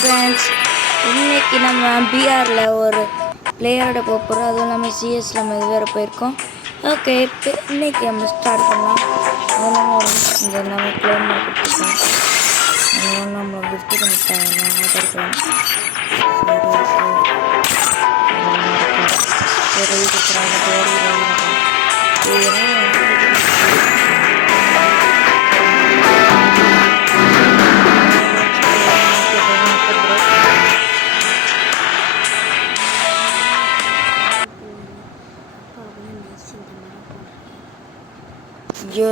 Friends, இன்னைக்கு நம்ம பிஆரில் ஒரு பிளேயரோட போகிறோம். அதுவும் இல்லாமல் சிஎஸ்ல நம்ம இது வேறு போயிருக்கோம். ஓகே, இன்னைக்கு நம்ம ஸ்டார்ட் பண்ணலாம். அதெல்லாம் இங்கே நம்ம கிளைம் பண்ணி கொடுத்துருக்கோம். அதனால நம்ம கிஃப்ட் பண்ணிட்டாங்க ஆர்டர் பண்ணி சரி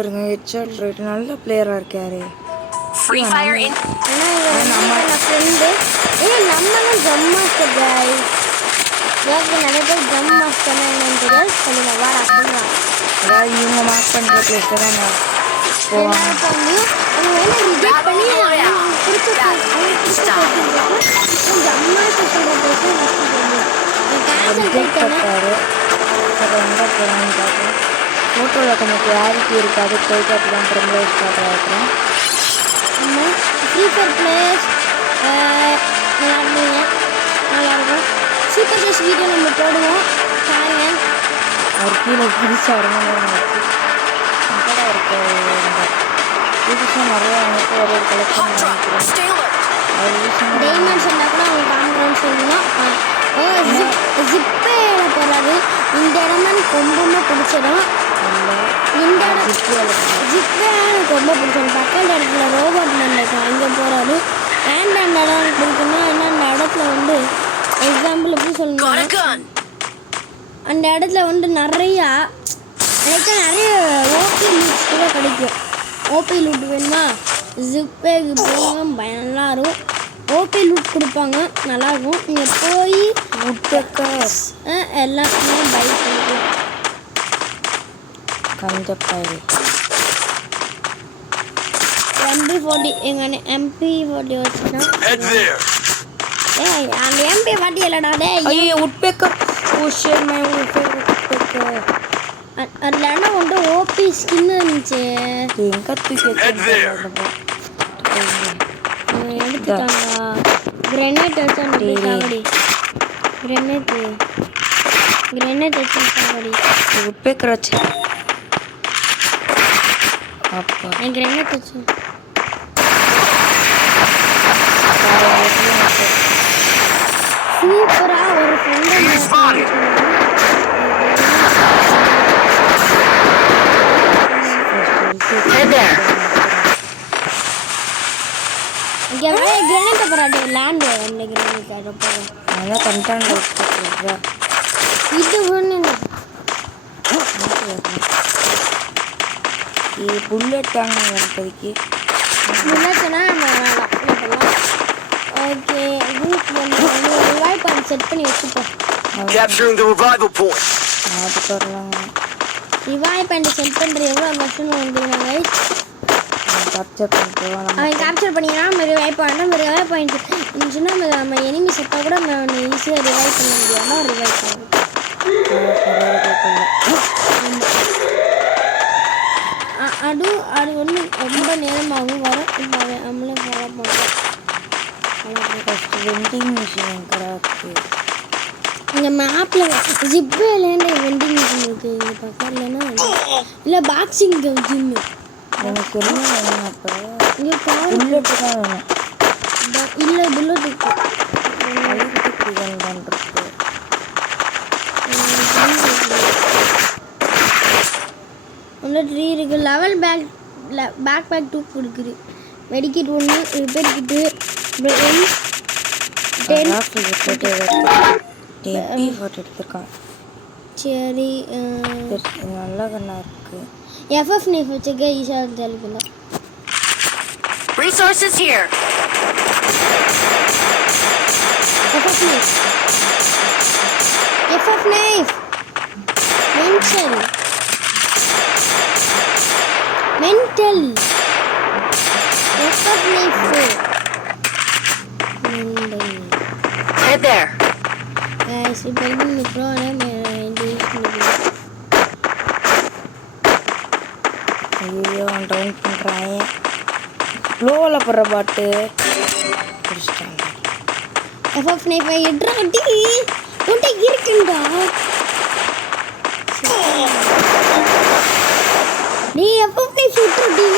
இங்க ஹெட்ஷாட் ரைட் நல்ல பிளேயரா இருக்காரு. Free Fire in நம்ம ஃப்ரெண்ட் நம்மளும் ஜம் மாஸ்டர் गाइस நிறைய பேர் ஜம் மாஸ்டர் என்னன்னு தெரியாது. சொல்லுங்க வாடா சொல்லுங்க. அதாவது இவங்க மார்க் பண்ற பிளேஸ் தான் நான் போவாங்க. ரிஜெக்ட் பண்ணி ஜம் மாஸ்டர் சொல்ற ரிஜெக்ட் பண்ணாரு. எங்க போறான்னு பார்ப்போம். ஃபோட்டோவில் கொஞ்சம் கிளாரிட்டி இருக்காது. போயிட்டு அப்படி தான் ப்ரொமோ ஸ்டார்ட் ஆகிக்கிறோம். ஃப்ரீ ஃபயர் பிளேஸ் நல்லாயிருக்கும். சூப்பர் பிளேஸ் வீடியோ நம்ம போடுவோம். பாருங்க அவர் கீழே புதுசாக இருந்துச்சு இருக்கு. புதுசாக நிறைய எனக்கு ஒரு கலெக்ஷன் டைமண்ட் சொன்னால் கூட அவங்க காமிக்கிறோன்னு சொல்லணும். ஜிப்பேல போகிறாரு. இந்த இடமா எனக்கு ரொம்பவுமே பிடிச்சிடும். இந்த இடம் ஜிப்பே எனக்கு ரொம்ப பிடிச்சிடும். பக்கத்து இடத்துல ரோபோட் நினைக்கும் அங்கே போகிறாரு. அண்ட் அந்த இடம் எனக்கு பிடிக்குன்னா ஏன்னா அந்த இடத்துல வந்து எக்ஸாம்பிள் எப்படி சொல்லணும், அந்த இடத்துல வந்து நிறையா எனக்கு நிறைய ஓபி லூட்ஸ் கூட கிடைக்கும். ஓபி லூட் வேணுமா ஜிப்பே போங்க நல்லா இருக்கும். ஓபி லூட் கொடுப்பாங்க நல்லாயிருக்கும். நீங்கள் போய் எல்லாமே பை பண்ணிக்கலாம். MP40 எங்கள் MP40 வச்சுன்னா அந்த MP40 இல்லைடா டே உட்பேக்கர் அதில் வந்து ஓபி ஸ்கின் இருந்துச்சு. எங்க தூக்கி எடுத்துட்டாங்களா? கிரெனேட் வச்சு அந்த காவடி கிரெனேட் வச்சு காவடி உட்பேக்கர் வச்சு என் கிரெனேட் வச்சு சூப்பரா ஒரு ஃப்ரெண்ட் இங்கே கிரெனேட் போறாடு லேண்டு அந்த கிரெனேட் போகிறேன். அதான் கண்டாண்டு இது ஒன்று புல்லட் தாங்க இப்போதைக்கு. புல்லட்னா ஓகே குரூப் வந்து ரிவைவ் பாயிண்ட் செட் பண்ணி வச்சுப்போம். capturing the revival point. அதுக்கு வரலாங்க. ரிவைவ் பாயிண்ட் செட் பண்ணுற எவ்வளோ கஷ்டம் வந்துருக்காங்க. கேப்சர் பண்ணிட்டு அவன் கேப்சர் பண்ணிங்கன்னா நம்ம ரிவைவ் பாயிண்ட் இருந்துச்சுன்னா நம்ம எனிமி செட்டாக கூட நம்ம ஈஸியாக ரிவைவ் பண்ண முடியாமல் ரிவைவ் பண்ணுவோம். அது ஒன்று ரொம்ப நேரமாகவும் வரும். இப்போ நம்மளே ஃபாலோ பண்ணுறோம். வெண்டிங் மிஷின் எங்கே இங்கே மேப்பில் ஜிப்பேலேருந்து வெண்டிங் மிஷின் இருக்குது. இங்கே பக்கத்துலன்னா இல்லை பாக்ஸிங் ஜிம்மு எனக்கு என்ன வேணும். அப்போ இங்கே கார் புல்லட்டு தான் வேணும். இல்லை புல்லட் இருக்கு. ஒன்று ட்ரீ இருக்குது. லெவல் பேக் 2 கொடுக்குது. மெடிக்கிட் 1 ரிப்பேர் கிட்டு 10 எடுத்துருக்கான். சரி நல்ல கண்ணா இருக்கு. FF நைஃப் வச்சுக்க ஈஸியாக தெளிக்கலாம். Resources here. FF knife mental FF knife Head there. guys இப்போ இந்த ப்ரோல ஐயோ டவுன் பண்ணுறாங்க. க்ளோவில் போடுற பாட்டு பிடிச்சிட்டாங்க. FF ஸ்னைப்பை எட்ரா டி உன்ட்ட இருக்குண்டா நீ FF ஸ்னைப் சுட்டு டி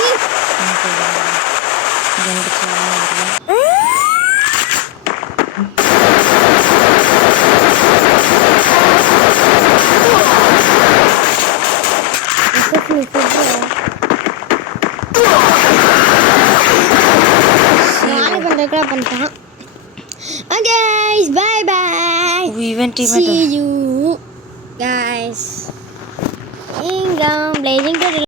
பண்ணிட்டான். Okay guys, bye bye. See you guys. Blazing